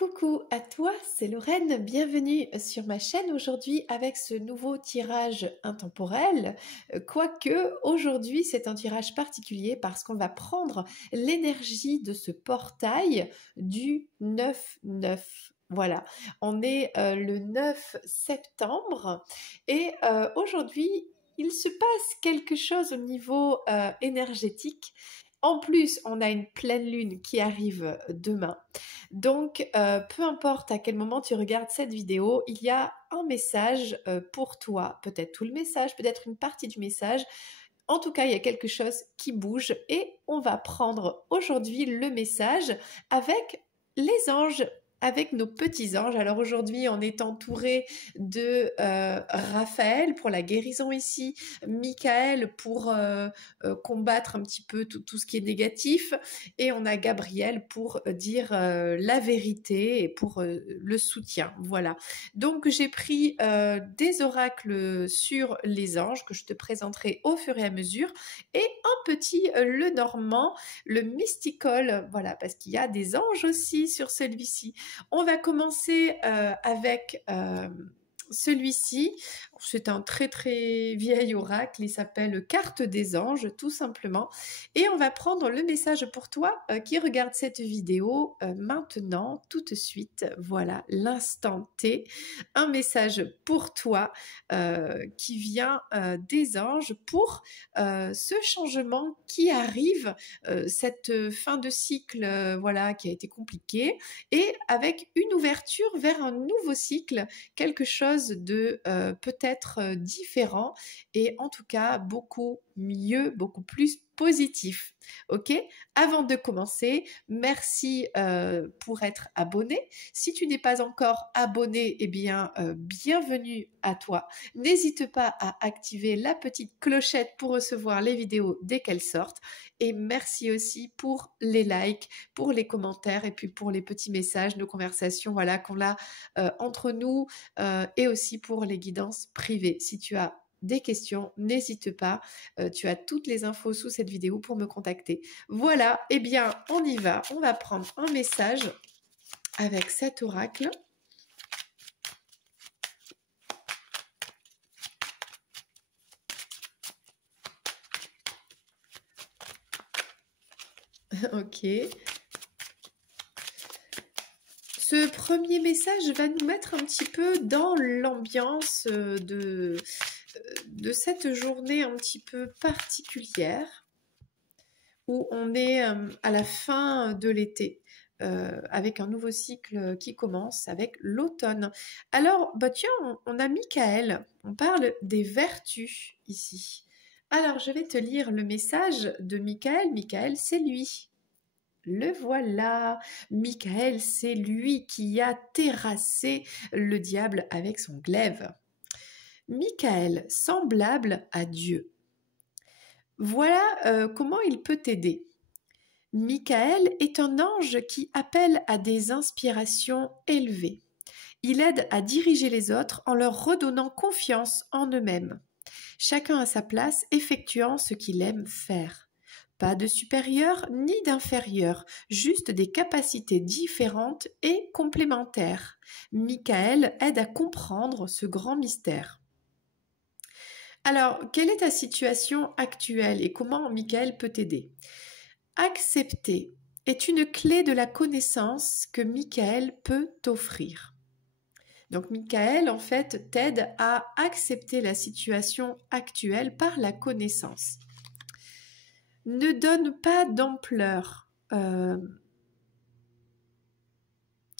Coucou à toi, c'est Lorraine, bienvenue sur ma chaîne aujourd'hui avec ce nouveau tirage intemporel. Quoique aujourd'hui c'est un tirage particulier parce qu'on va prendre l'énergie de ce portail du 9-9. Voilà, on est le 9 septembre et aujourd'hui il se passe quelque chose au niveau énergétique. En plus, on a une pleine lune qui arrive demain. Donc, peu importe à quel moment tu regardes cette vidéo, il y a un message pour toi, peut-être tout le message, peut-être une partie du message. En tout cas, il y a quelque chose qui bouge et on va prendre aujourd'hui le message avec les anges, avec nos petits anges. Alors aujourd'hui, on est entouré de Raphaël pour la guérison ici, Michael pour combattre un petit peu tout ce qui est négatif, et on a Gabriel pour dire la vérité et pour le soutien. Voilà. Donc j'ai pris des oracles sur les anges que je te présenterai au fur et à mesure, et un petit le normand, le mystical, voilà, parce qu'il y a des anges aussi sur celui-ci. On va commencer avec celui-ci. C'est un très très vieil oracle, il s'appelle Carte des anges tout simplement, et on va prendre le message pour toi qui regarde cette vidéo maintenant, tout de suite. Voilà, l'instant T, un message pour toi qui vient des anges pour ce changement qui arrive, cette fin de cycle voilà, qui a été compliquée, et avec une ouverture vers un nouveau cycle, quelque chose de peut-être différent, et en tout cas beaucoup mieux, beaucoup plus positif. Ok? Avant de commencer, merci pour être abonné. Si tu n'es pas encore abonné, eh bien, bienvenue à toi. N'hésite pas à activer la petite clochette pour recevoir les vidéos dès qu'elles sortent. Et merci aussi pour les likes, pour les commentaires et puis pour les petits messages, nos conversations, voilà, qu'on a entre nous, et aussi pour les guidances privées. Si tu as des questions, n'hésite pas, tu as toutes les infos sous cette vidéo pour me contacter. Voilà, eh bien on y va, on va prendre un message avec cet oracle. Ok. Ce premier message va nous mettre un petit peu dans l'ambiance de cette journée un petit peu particulière où on est à la fin de l'été. Avec un nouveau cycle qui commence avec l'automne. Alors, bah tiens, on a Michael, on parle des vertus ici. Alors, je vais te lire le message de Michael. Michael, c'est lui. Le voilà. Michael, c'est lui qui a terrassé le diable avec son glaive. Michael, semblable à Dieu. Voilà comment il peut t'aider. Michael est un ange qui appelle à des inspirations élevées. Il aide à diriger les autres en leur redonnant confiance en eux-mêmes. Chacun à sa place, effectuant ce qu'il aime faire. Pas de supérieur ni d'inférieur, juste des capacités différentes et complémentaires. Michael aide à comprendre ce grand mystère. Alors, quelle est ta situation actuelle et comment Michael peut t'aider ? Accepter est une clé de la connaissance que Michael peut t'offrir. Donc Michael, en fait, t'aide à accepter la situation actuelle par la connaissance. Ne donne pas d'ampleur.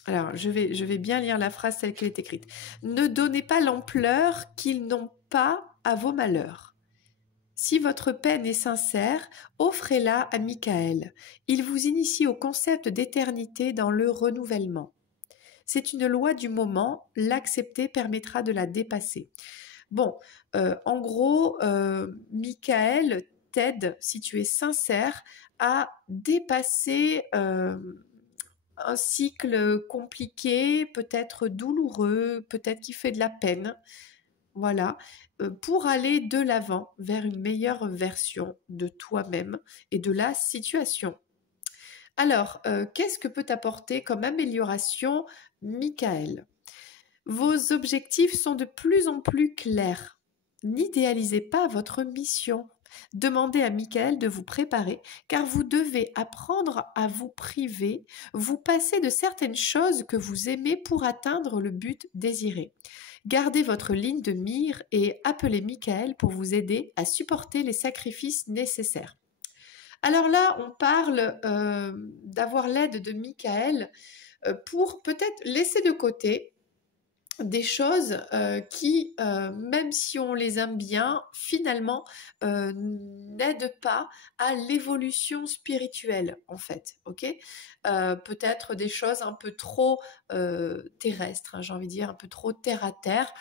Alors, je vais bien lire la phrase telle qu'elle est écrite. Ne donnez pas l'ampleur qu'ils n'ont pas à vos malheurs. Si votre peine est sincère, offrez-la à Michael. Il vous initie au concept d'éternité dans le renouvellement. C'est une loi du moment, l'accepter permettra de la dépasser. Bon, en gros, Michael t'aide, si tu es sincère, à dépasser un cycle compliqué, peut-être douloureux, peut-être qui fait de la peine. Voilà, pour aller de l'avant vers une meilleure version de toi-même et de la situation. Alors, qu'est-ce que peut apporter comme amélioration Michael? Vos objectifs sont de plus en plus clairs. N'idéalisez pas votre mission. Demandez à Michael de vous préparer, car vous devez apprendre à vous priver, vous passer de certaines choses que vous aimez pour atteindre le but désiré. Gardez votre ligne de mire et appelez Michael pour vous aider à supporter les sacrifices nécessaires. Alors là, on parle d'avoir l'aide de Michael pour peut-être laisser de côté des choses qui, même si on les aime bien, finalement, n'aident pas à l'évolution spirituelle, en fait, ok. Peut-être des choses un peu trop terrestres, hein, j'ai envie de dire, un peu trop terre à terre,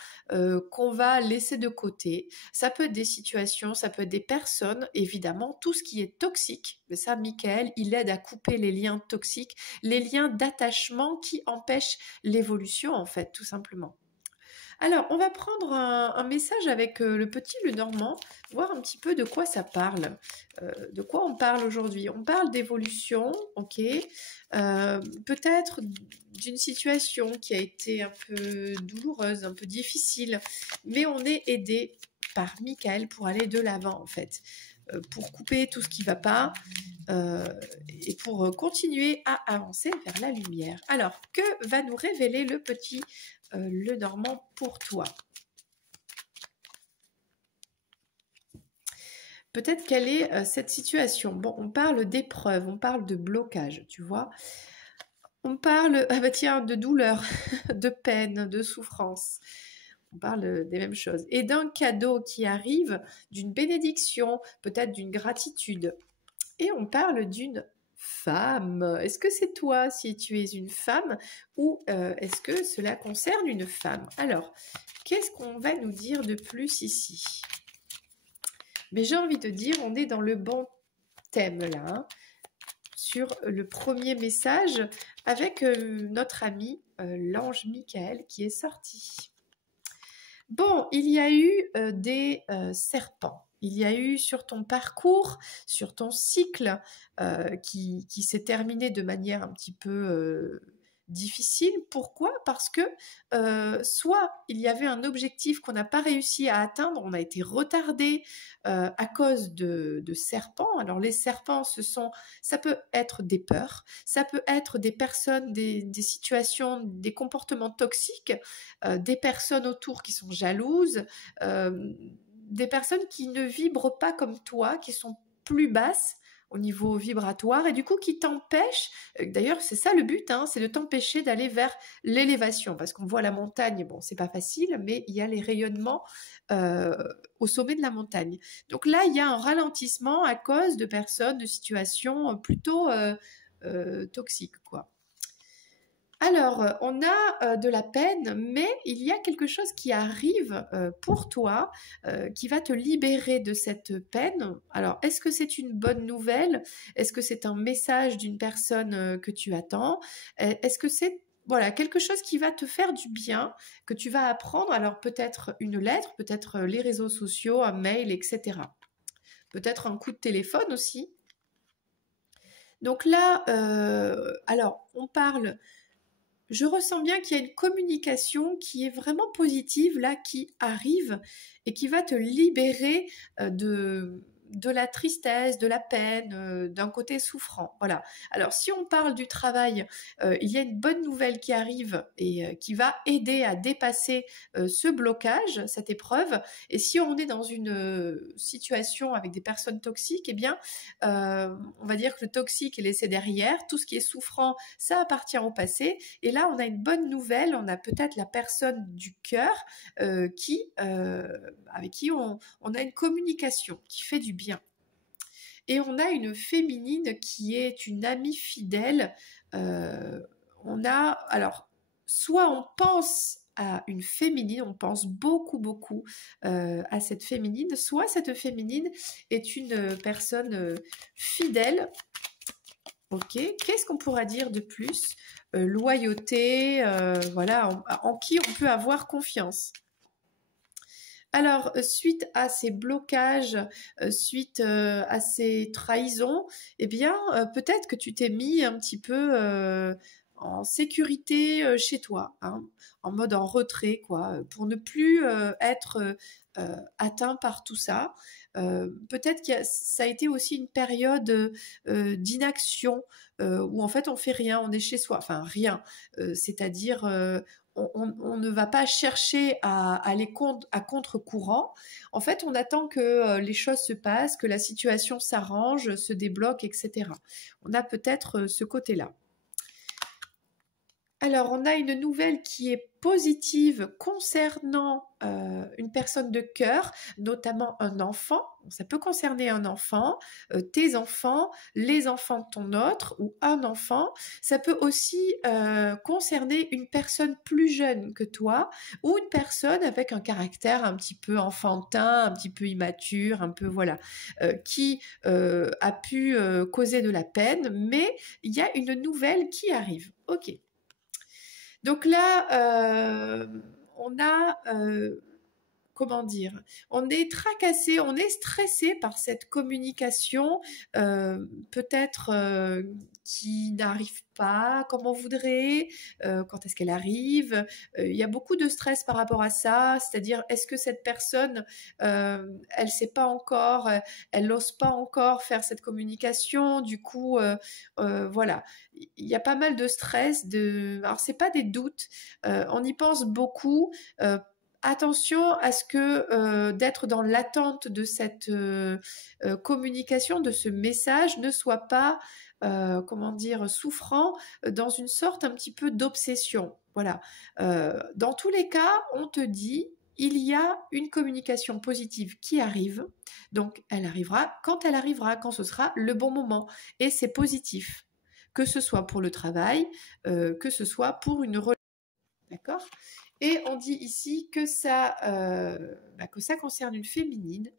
qu'on va laisser de côté. Ça peut être des situations, ça peut être des personnes, évidemment, tout ce qui est toxique. Mais ça, Michael, il aide à couper les liens toxiques, les liens d'attachement qui empêchent l'évolution, en fait, tout simplement. Alors, on va prendre un message avec le petit Lenormand, voir un petit peu de quoi ça parle. De quoi on parle aujourd'hui? On parle d'évolution, ok. Peut-être d'une situation qui a été un peu douloureuse, un peu difficile, mais on est aidé par Michael pour aller de l'avant, en fait. Pour couper tout ce qui ne va pas et pour continuer à avancer vers la lumière. Alors, que va nous révéler le petit Lenormand pour toi? Peut-être quelle est cette situation? Bon, on parle d'épreuve, on parle de blocage, tu vois. On parle, ah bah tiens, de douleur, de peine, de souffrance. On parle des mêmes choses. Et d'un cadeau qui arrive, d'une bénédiction, peut-être d'une gratitude. Et on parle d'une femme. Est-ce que c'est toi si tu es une femme ou est-ce que cela concerne une femme? Alors, qu'est-ce qu'on va nous dire de plus ici? Mais j'ai envie de dire, on est dans le bon thème là, hein, sur le premier message avec notre ami l'ange Michael qui est sorti. Bon, il y a eu des serpents. Il y a eu sur ton parcours, sur ton cycle qui s'est terminé de manière un petit peu difficile. Pourquoi? Parce que soit il y avait un objectif qu'on n'a pas réussi à atteindre, on a été retardé à cause de serpents. Alors les serpents, ça peut être des peurs, ça peut être des personnes, des situations, des comportements toxiques, des personnes autour qui sont jalouses, des personnes qui ne vibrent pas comme toi, qui sont plus basses au niveau vibratoire et du coup qui t'empêchent, d'ailleurs c'est ça le but, hein, c'est de t'empêcher d'aller vers l'élévation parce qu'on voit la montagne, bon c'est pas facile mais il y a les rayonnements au sommet de la montagne. Donc là il y a un ralentissement à cause de personnes, de situations plutôt toxiques quoi. Alors, on a de la peine, mais il y a quelque chose qui arrive pour toi, qui va te libérer de cette peine. Alors, est-ce que c'est une bonne nouvelle? Est-ce que c'est un message d'une personne que tu attends? Est-ce que c'est voilà, quelque chose qui va te faire du bien, que tu vas apprendre? Alors, peut-être une lettre, peut-être les réseaux sociaux, un mail, etc. Peut-être un coup de téléphone aussi. Donc là, alors, on parle... Je ressens bien qu'il y a une communication qui est vraiment positive là, qui arrive et qui va te libérer de la tristesse, de la peine, d'un côté souffrant. Voilà. Alors, si on parle du travail, il y a une bonne nouvelle qui arrive et qui va aider à dépasser ce blocage, cette épreuve. Et si on est dans une situation avec des personnes toxiques, eh bien, on va dire que le toxique est laissé derrière. Tout ce qui est souffrant, ça appartient au passé. Et là, on a une bonne nouvelle. On a peut-être la personne du cœur avec qui on a une communication qui fait du bien. Et on a une féminine qui est une amie fidèle. On a, alors, soit on pense à une féminine, on pense beaucoup à cette féminine, soit cette féminine est une personne fidèle. Ok, qu'est-ce qu'on pourra dire de plus? Loyauté, voilà, en qui on peut avoir confiance. Alors, suite à ces blocages, suite à ces trahisons, eh bien, peut-être que tu t'es mis un petit peu en sécurité chez toi, hein, en mode en retrait, quoi, pour ne plus être atteint par tout ça. Peut-être que ça a été aussi une période d'inaction où en fait on fait rien, on est chez soi, enfin rien, c'est-à-dire on ne va pas chercher à aller à contre-courant. En fait, on attend que les choses se passent, que la situation s'arrange, se débloque, etc. On a peut-être ce côté-là. Alors, on a une nouvelle qui est positive concernant une personne de cœur, notamment un enfant. Ça peut concerner un enfant, tes enfants, les enfants de ton autre ou un enfant. Ça peut aussi concerner une personne plus jeune que toi ou une personne avec un caractère un petit peu enfantin, un petit peu immature, un peu voilà, qui a pu causer de la peine, mais il y a une nouvelle qui arrive. Ok. Donc là, on a, comment dire, on est tracassé, on est stressé par cette communication, peut-être qui n'arrive pas comme on voudrait, quand est-ce qu'elle arrive. Il y a beaucoup de stress par rapport à ça, c'est-à-dire est-ce que cette personne, elle ne sait pas encore, elle n'ose pas encore faire cette communication, du coup, voilà. Il y a pas mal de stress, alors c'est pas des doutes, on y pense beaucoup, attention à ce que d'être dans l'attente de cette communication, de ce message, ne soit pas, comment dire, souffrant dans une sorte un petit peu d'obsession. Voilà. Dans tous les cas, on te dit, il y a une communication positive qui arrive, donc elle arrivera, quand ce sera le bon moment. Et c'est positif, que ce soit pour le travail, que ce soit pour une relation. D'accord ? Et on dit ici que ça concerne une féminine.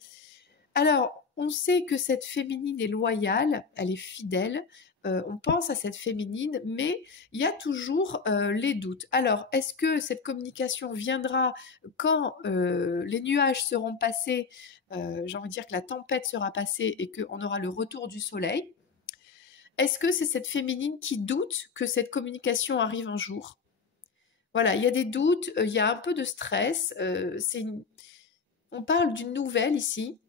Alors, on sait que cette féminine est loyale, elle est fidèle, on pense à cette féminine, mais il y a toujours les doutes. Alors, est-ce que cette communication viendra quand les nuages seront passés, j'ai envie de dire que la tempête sera passée et qu'on aura le retour du soleil? Est-ce que c'est cette féminine qui doute que cette communication arrive un jour? Voilà, il y a des doutes, il y a un peu de stress. On parle d'une nouvelle ici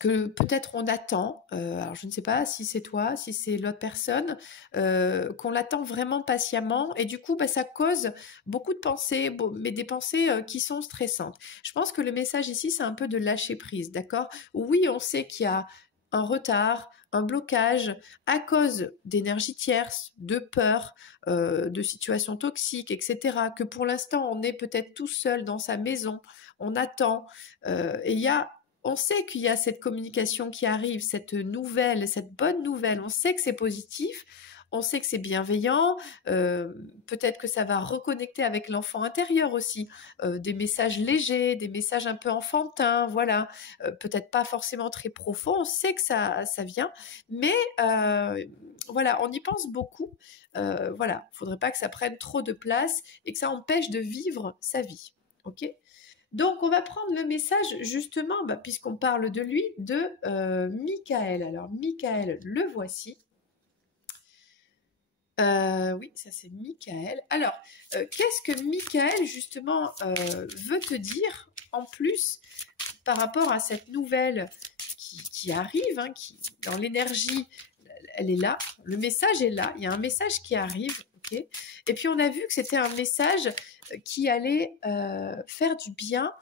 que peut-être on attend. Alors je ne sais pas si c'est toi, si c'est l'autre personne, qu'on l'attend vraiment patiemment. Et du coup, ça cause beaucoup de pensées, mais des pensées qui sont stressantes. Je pense que le message ici, c'est un peu de lâcher prise, d'accord? Oui, on sait qu'il y a un retard, un blocage à cause d'énergie tierce, de peur, de situations toxiques, etc. Que pour l'instant, on est peut-être tout seul dans sa maison, on attend. Et on sait qu'il y a cette communication qui arrive, cette nouvelle, cette bonne nouvelle. On sait que c'est positif, on sait que c'est bienveillant, peut-être que ça va reconnecter avec l'enfant intérieur aussi, des messages légers, des messages un peu enfantins, voilà, peut-être pas forcément très profonds, on sait que ça vient, mais voilà, on y pense beaucoup, voilà, il ne faudrait pas que ça prenne trop de place et que ça empêche de vivre sa vie, ok ? Donc, on va prendre le message, justement, puisqu'on parle de lui, de Michael. Alors, Michael, le voici. Oui, ça c'est Michael. Alors, qu'est-ce que Michael, justement, veut te dire en plus par rapport à cette nouvelle qui arrive, hein, qui, dans l'énergie, elle est là, le message est là, il y a un message qui arrive, ok. Et puis on a vu que c'était un message qui allait faire du bien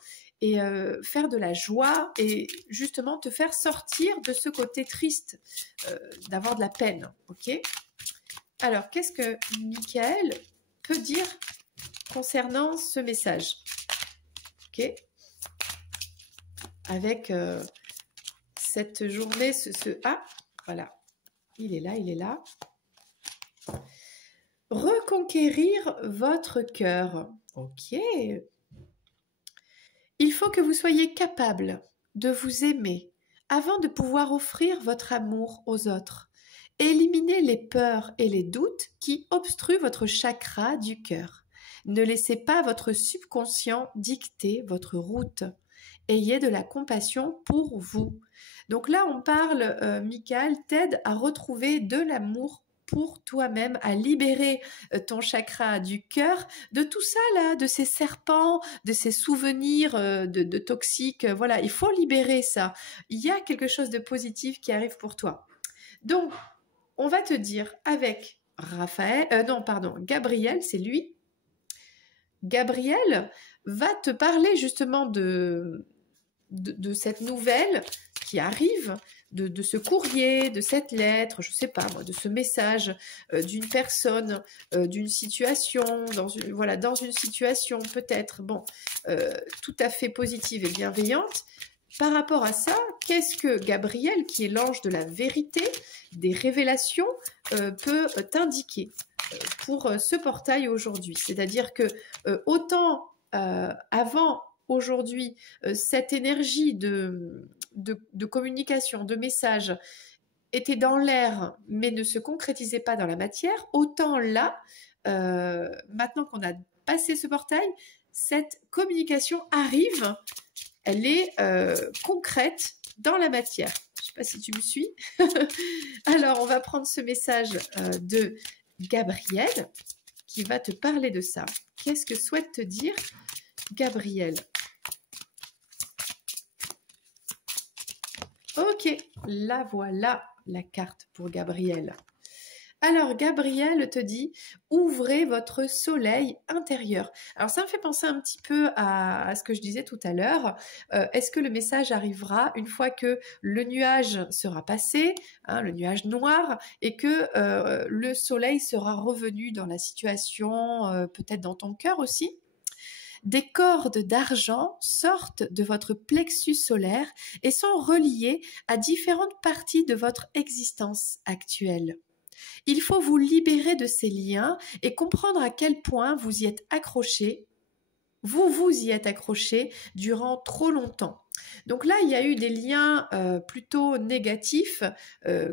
et faire de la joie et justement te faire sortir de ce côté triste, d'avoir de la peine, ok. Alors, qu'est-ce que Michael peut dire concernant ce message? Ok. Avec cette journée, Ah, voilà. Il est là, il est là. Reconquérir votre cœur. Ok. Il faut que vous soyez capable de vous aimer avant de pouvoir offrir votre amour aux autres. Éliminez les peurs et les doutes qui obstruent votre chakra du cœur. Ne laissez pas votre subconscient dicter votre route. ayez de la compassion pour vous. Donc là, on parle, Michael t'aide à retrouver de l'amour pour toi-même, à libérer ton chakra du cœur de tout ça là, de ces serpents, de ces souvenirs de toxiques. Voilà, il faut libérer ça. Il y a quelque chose de positif qui arrive pour toi. Donc, on va te dire avec Gabriel, c'est lui. Gabriel va te parler justement de cette nouvelle qui arrive, de ce courrier, de cette lettre, je ne sais pas moi, de ce message d'une personne, d'une situation, dans une situation peut-être, tout à fait positive et bienveillante. Par rapport à ça, qu'est-ce que Gabriel, qui est l'ange de la vérité, des révélations, peut t'indiquer pour ce portail aujourd'hui? C'est-à-dire que autant avant aujourd'hui, cette énergie de communication, de message était dans l'air mais ne se concrétisait pas dans la matière, autant là, maintenant qu'on a passé ce portail, cette communication arrive, elle est concrète dans la matière. Je ne sais pas si tu me suis. Alors, on va prendre ce message de Gabriel qui va te parler de ça. Qu'est-ce que souhaite te dire Gabriel? Ok, la voilà, la carte pour Gabriel. Alors, Gabriel te dit, ouvrez votre soleil intérieur. Alors, ça me fait penser un petit peu à ce que je disais tout à l'heure. Est-ce que le message arrivera une fois que le nuage sera passé, hein, le nuage noir, et que le soleil sera revenu dans la situation, peut-être dans ton cœur aussi? Des cordes d'argent sortent de votre plexus solaire et sont reliées à différentes parties de votre existence actuelle. Il faut vous libérer de ces liens et comprendre à quel point vous y êtes accroché, vous y êtes accroché durant trop longtemps. Donc là, il y a eu des liens plutôt négatifs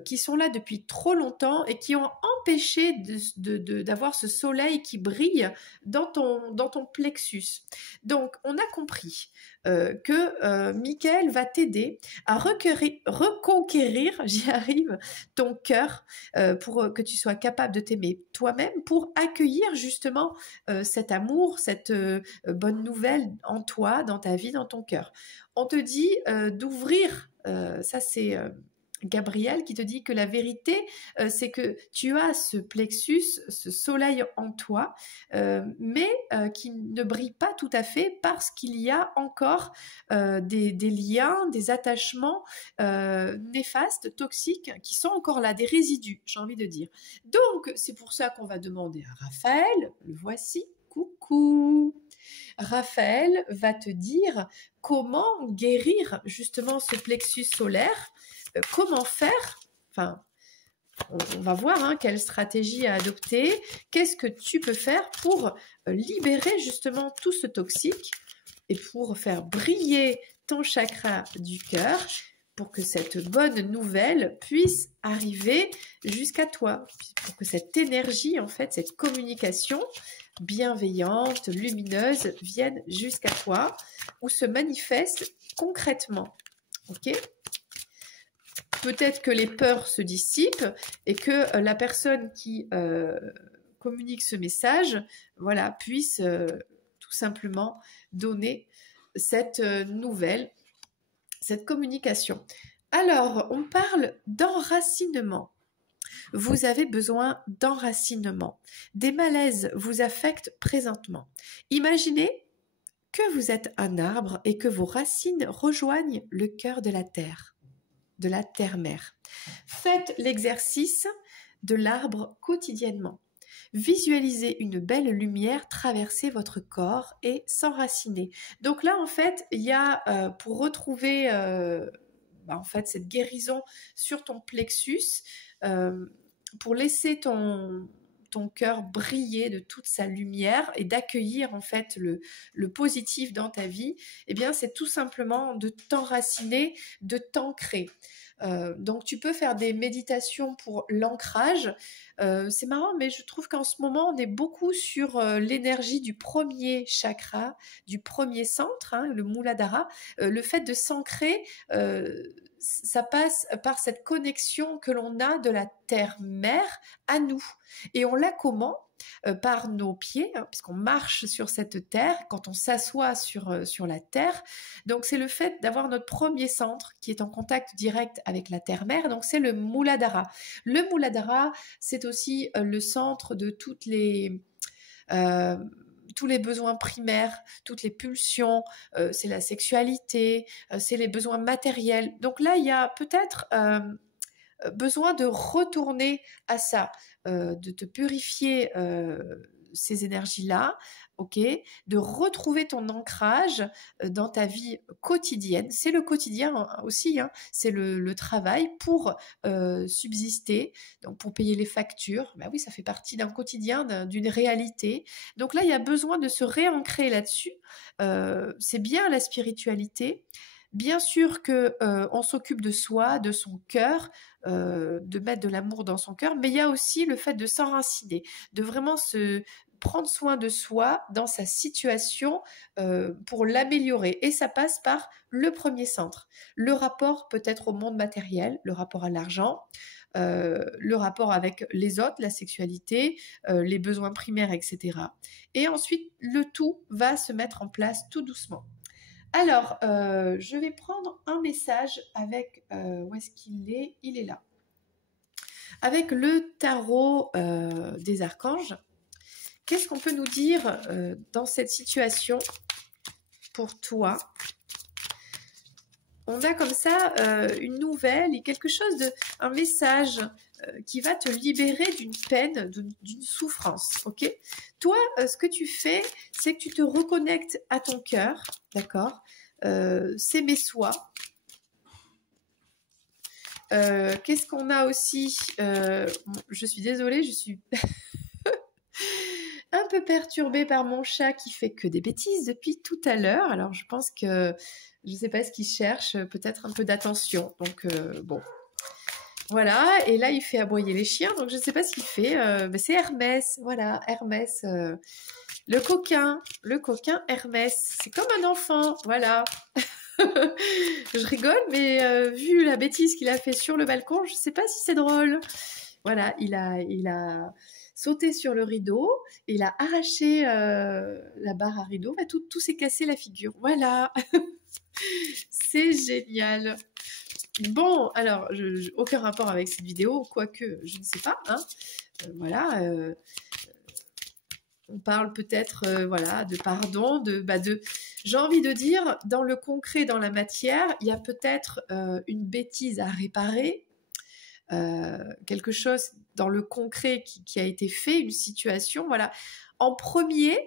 qui sont là depuis trop longtemps et qui ont empêché d'avoir ce soleil qui brille dans ton plexus. Donc, on a compris que Michael va t'aider à reconquérir, j'y arrive, ton cœur pour que tu sois capable de t'aimer toi-même, pour accueillir justement cet amour, cette bonne nouvelle en toi, dans ta vie, dans ton cœur. On te dit d'ouvrir, ça c'est Gabriel qui te dit que la vérité, c'est que tu as ce plexus, ce soleil en toi, mais qui ne brille pas tout à fait parce qu'il y a encore des liens, des attachements néfastes, toxiques, qui sont encore là, des résidus, j'ai envie de dire. Donc, c'est pour ça qu'on va demander à Raphaël, le voici, coucou. Raphaël va te dire comment guérir justement ce plexus solaire, comment faire, enfin, on va voir quelle stratégie à adopter, qu'est-ce que tu peux faire pour libérer justement tout ce toxique et pour faire briller ton chakra du cœur pour que cette bonne nouvelle puisse arriver jusqu'à toi, pour que cette énergie, en fait, cette communication bienveillante, lumineuse, vienne jusqu'à toi ou se manifeste concrètement. Ok ? Peut-être que les peurs se dissipent et que la personne qui communique ce message, voilà, puisse tout simplement donner cette nouvelle, cette communication. Alors, on parle d'enracinement. Vous avez besoin d'enracinement. Des malaises vous affectent présentement. Imaginez que vous êtes un arbre et que vos racines rejoignent le cœur de la terre-mère. Faites l'exercice de l'arbre quotidiennement. Visualisez une belle lumière traverser votre corps et s'enraciner. Donc là, en fait, il y a pour retrouver en fait, cette guérison sur ton plexus, pour laisser ton cœur briller de toute sa lumière et d'accueillir en fait le positif dans ta vie, eh bien c'est tout simplement de t'enraciner, de t'ancrer. Donc tu peux faire des méditations pour l'ancrage. C'est marrant, mais je trouve qu'en ce moment, on est beaucoup sur l'énergie du premier chakra, du premier centre, hein, le Muladhara. Le fait de s'ancrer, ça passe par cette connexion que l'on a de la terre-mère à nous. Et on l'a comment? Par nos pieds, hein, puisqu'on marche sur cette terre, quand on s'assoit sur la terre. Donc c'est le fait d'avoir notre premier centre qui est en contact direct avec la terre-mère, donc c'est le Muladhara. Le Muladhara, c'est aussi le centre de tous les besoins primaires, toutes les pulsions, c'est la sexualité, c'est les besoins matériels. Donc là, il y a peut-être besoin de retourner à ça, de te purifier ces énergies-là, ok, de retrouver ton ancrage dans ta vie quotidienne. C'est le quotidien aussi, hein, c'est le travail pour subsister, donc pour payer les factures. Ben oui, ça fait partie d'un quotidien, d'une réalité. Donc là, il y a besoin de se réancrer là-dessus. C'est bien la spiritualité. Bien sûr que on s'occupe de soi, de son cœur, de mettre de l'amour dans son cœur, mais il y a aussi le fait de s'enraciner, de vraiment se prendre soin de soi dans sa situation pour l'améliorer. Et ça passe par le premier centre, le rapport peut-être au monde matériel, le rapport à l'argent, le rapport avec les autres, la sexualité, les besoins primaires, etc. Et ensuite, le tout va se mettre en place tout doucement. Alors, je vais prendre un message avec, où est-ce qu'il est? Il est là. Avec le tarot des archanges, qu'est-ce qu'on peut nous dire dans cette situation pour toi? On a comme ça une nouvelle et quelque chose un message qui va te libérer d'une peine, d'une souffrance, ok? Toi, ce que tu fais, c'est que tu te reconnectes à ton cœur, d'accord? S'aimer soi. Qu'est-ce qu'on a aussi? Je suis désolée, je suis un peu perturbée par mon chat qui fait que des bêtises depuis tout à l'heure. Alors, je pense que je ne sais pas ce qu'il cherche, peut-être un peu d'attention. Donc, bon. Voilà, et là, il fait aboyer les chiens. Donc, je ne sais pas ce qu'il fait. Mais c'est Hermès, voilà, Hermès. Le coquin Hermès. C'est comme un enfant, voilà. Je rigole, mais vu la bêtise qu'il a fait sur le balcon, je ne sais pas si c'est drôle. Voilà, il a sauté sur le rideau, il a arraché la barre à rideau, bah, tout s'est cassé la figure. Voilà, c'est génial. Bon, alors, aucun rapport avec cette vidéo, quoique, je ne sais pas. Hein. Voilà, on parle peut-être voilà, de pardon, j'ai envie de dire, dans le concret, dans la matière, il y a peut-être une bêtise à réparer, quelque chose dans le concret qui a été fait, une situation, voilà. En premier,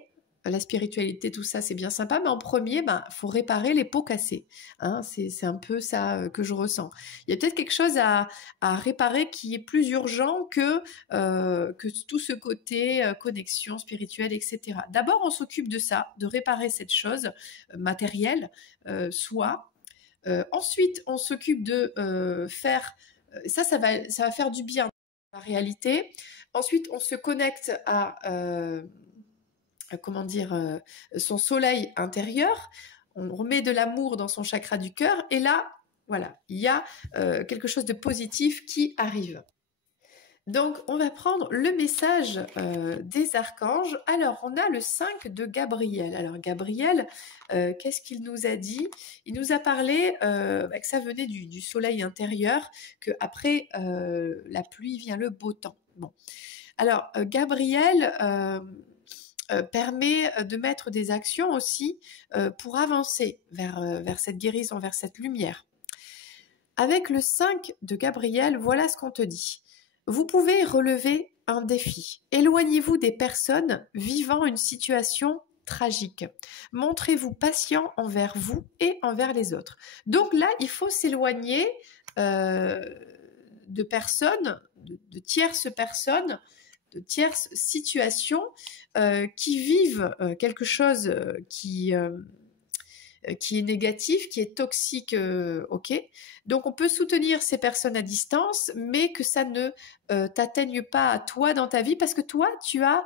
la spiritualité, tout ça, c'est bien sympa, mais en premier, faut réparer les pots cassés. Hein, c'est un peu ça que je ressens. Il y a peut-être quelque chose à réparer qui est plus urgent que tout ce côté connexion spirituelle, etc. D'abord, on s'occupe de ça, de réparer cette chose matérielle, soi. Ensuite, on s'occupe de faire... ça va faire du bien dans la réalité. Ensuite, on se connecte à... comment dire, son soleil intérieur, on remet de l'amour dans son chakra du cœur, et là, voilà, il y a quelque chose de positif qui arrive. Donc, on va prendre le message des archanges. Alors, on a le 5 de Gabriel. Alors, Gabriel, qu'est-ce qu'il nous a dit? Il nous a parlé que ça venait du soleil intérieur, qu'après la pluie vient le beau temps. Bon. Alors, Gabriel... permet de mettre des actions aussi pour avancer vers cette guérison, vers cette lumière. Avec le 5 de Gabriel, voilà ce qu'on te dit. Vous pouvez relever un défi. Éloignez-vous des personnes vivant une situation tragique. Montrez-vous patient envers vous et envers les autres. Donc là, il faut s'éloigner de personnes, de tierces personnes, de tierces situations qui vivent quelque chose qui qui est négatif, qui est toxique, ok. Donc on peut soutenir ces personnes à distance, mais que ça ne t'atteigne pas à toi dans ta vie, parce que toi, tu as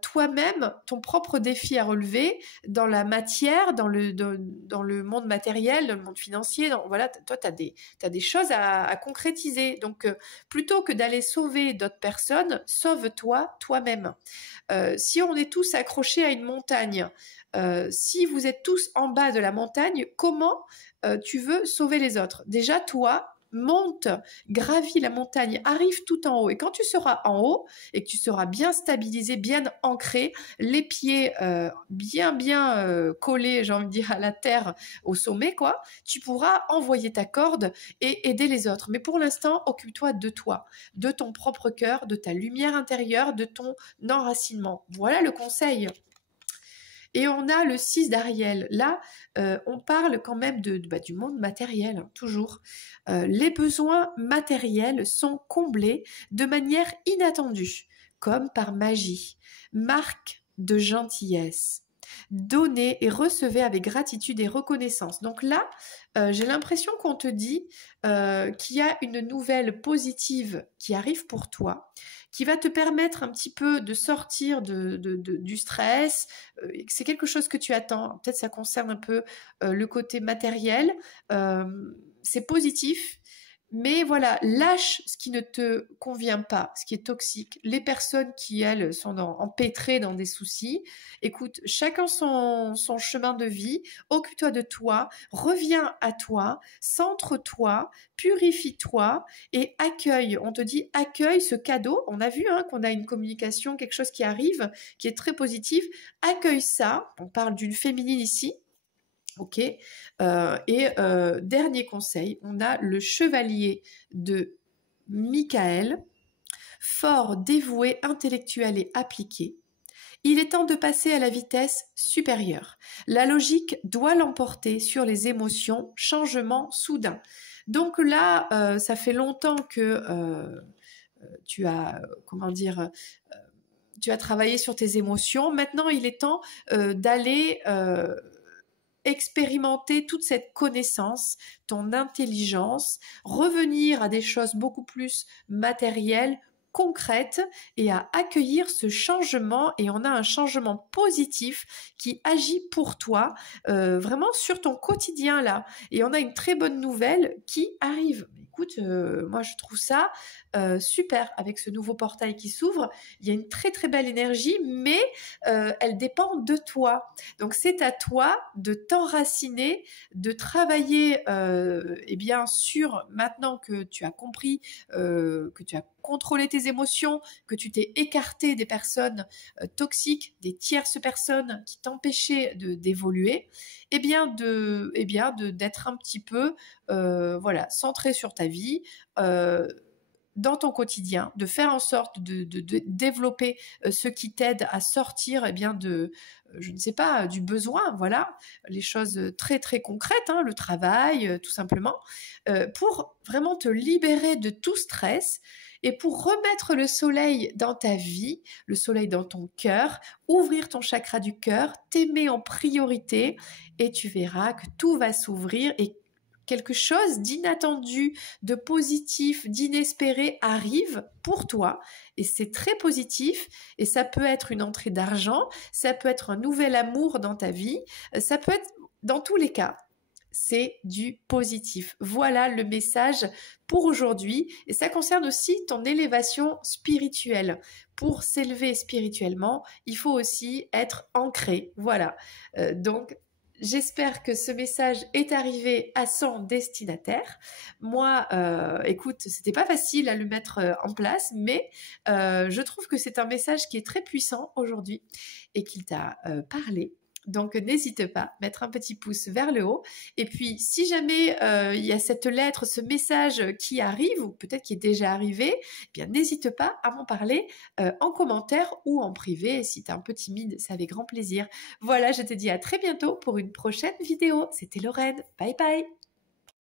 toi-même ton propre défi à relever dans la matière, dans le monde matériel, dans le monde financier. Voilà, toi, tu as des choses à concrétiser. Donc, plutôt que d'aller sauver d'autres personnes, sauve-toi toi-même. Si on est tous accrochés à une montagne, si vous êtes tous en bas de la montagne, comment tu veux sauver les autres? Déjà, toi, monte, gravis la montagne, arrive tout en haut. Et quand tu seras en haut et que tu seras bien stabilisé, bien ancré, les pieds bien collés, j'ai envie de dire, à la terre, au sommet, quoi, tu pourras envoyer ta corde et aider les autres. Mais pour l'instant, occupe-toi de toi, de ton propre cœur, de ta lumière intérieure, de ton enracinement. Voilà le conseil. Et on a le 6 d'Ariel. Là, on parle quand même du monde matériel, hein, toujours. Les besoins matériels sont comblés de manière inattendue, comme par magie. Marque de gentillesse. Donnez et recevez avec gratitude et reconnaissance. Donc là, j'ai l'impression qu'on te dit qu'il y a une nouvelle positive qui arrive pour toi, qui va te permettre un petit peu de sortir du stress. C'est quelque chose que tu attends. Peut-être ça concerne un peu le côté matériel. C'est positif. Mais voilà, lâche ce qui ne te convient pas, ce qui est toxique. Les personnes qui, elles, sont empêtrées dans des soucis. Écoute, chacun son chemin de vie. Occupe-toi de toi, reviens à toi, centre-toi, purifie-toi et accueille. On te dit accueille ce cadeau. On a vu qu'on a une communication, quelque chose qui arrive, qui est très positif. Accueille ça. On parle d'une féminine ici. Ok. Dernier conseil, on a le chevalier de Michael, fort, dévoué, intellectuel et appliqué. Il est temps de passer à la vitesse supérieure. La logique doit l'emporter sur les émotions, changement soudain. Donc là, ça fait longtemps que tu as, tu as travaillé sur tes émotions. Maintenant, il est temps d'aller expérimenter toute cette connaissance, ton intelligence, revenir à des choses beaucoup plus matérielles, concrètes et à accueillir ce changement. Et on a un changement positif qui agit pour toi, vraiment sur ton quotidien là. Et on a une très bonne nouvelle qui arrive. Écoute, moi je trouve ça super avec ce nouveau portail qui s'ouvre. Il y a une très très belle énergie, mais elle dépend de toi. Donc c'est à toi de t'enraciner, de travailler bien sûr, maintenant que tu as compris, que tu as contrôlé tes émotions, que tu t'es écarté des personnes toxiques, des tierces personnes qui t'empêchaient d'évoluer, d'être un petit peu centré sur ta vie, dans ton quotidien, de faire en sorte de développer ce qui t'aide à sortir je ne sais pas, du besoin, voilà, les choses très très concrètes, le travail, tout simplement, pour vraiment te libérer de tout stress et pour remettre le soleil dans ta vie, le soleil dans ton cœur, ouvrir ton chakra du cœur, t'aimer en priorité et tu verras que tout va s'ouvrir et quelque chose d'inattendu, de positif, d'inespéré arrive pour toi et c'est très positif et ça peut être une entrée d'argent, ça peut être un nouvel amour dans ta vie, ça peut être dans tous les cas. C'est du positif. Voilà le message pour aujourd'hui et ça concerne aussi ton élévation spirituelle. Pour s'élever spirituellement, il faut aussi être ancré. Voilà. Donc, j'espère que ce message est arrivé à son destinataire. Moi, écoute, c'était pas facile à le mettre en place, mais je trouve que c'est un message qui est très puissant aujourd'hui et qu'il t'a parlé. Donc, n'hésite pas à mettre un petit pouce vers le haut. Et puis, si jamais il y a cette lettre, ce message qui arrive, ou peut-être qui est déjà arrivé, eh bien, n'hésite pas à m'en parler en commentaire ou en privé. Si tu es un peu timide, c'est avec grand plaisir. Voilà, je te dis à très bientôt pour une prochaine vidéo. C'était Lorraine. Bye bye.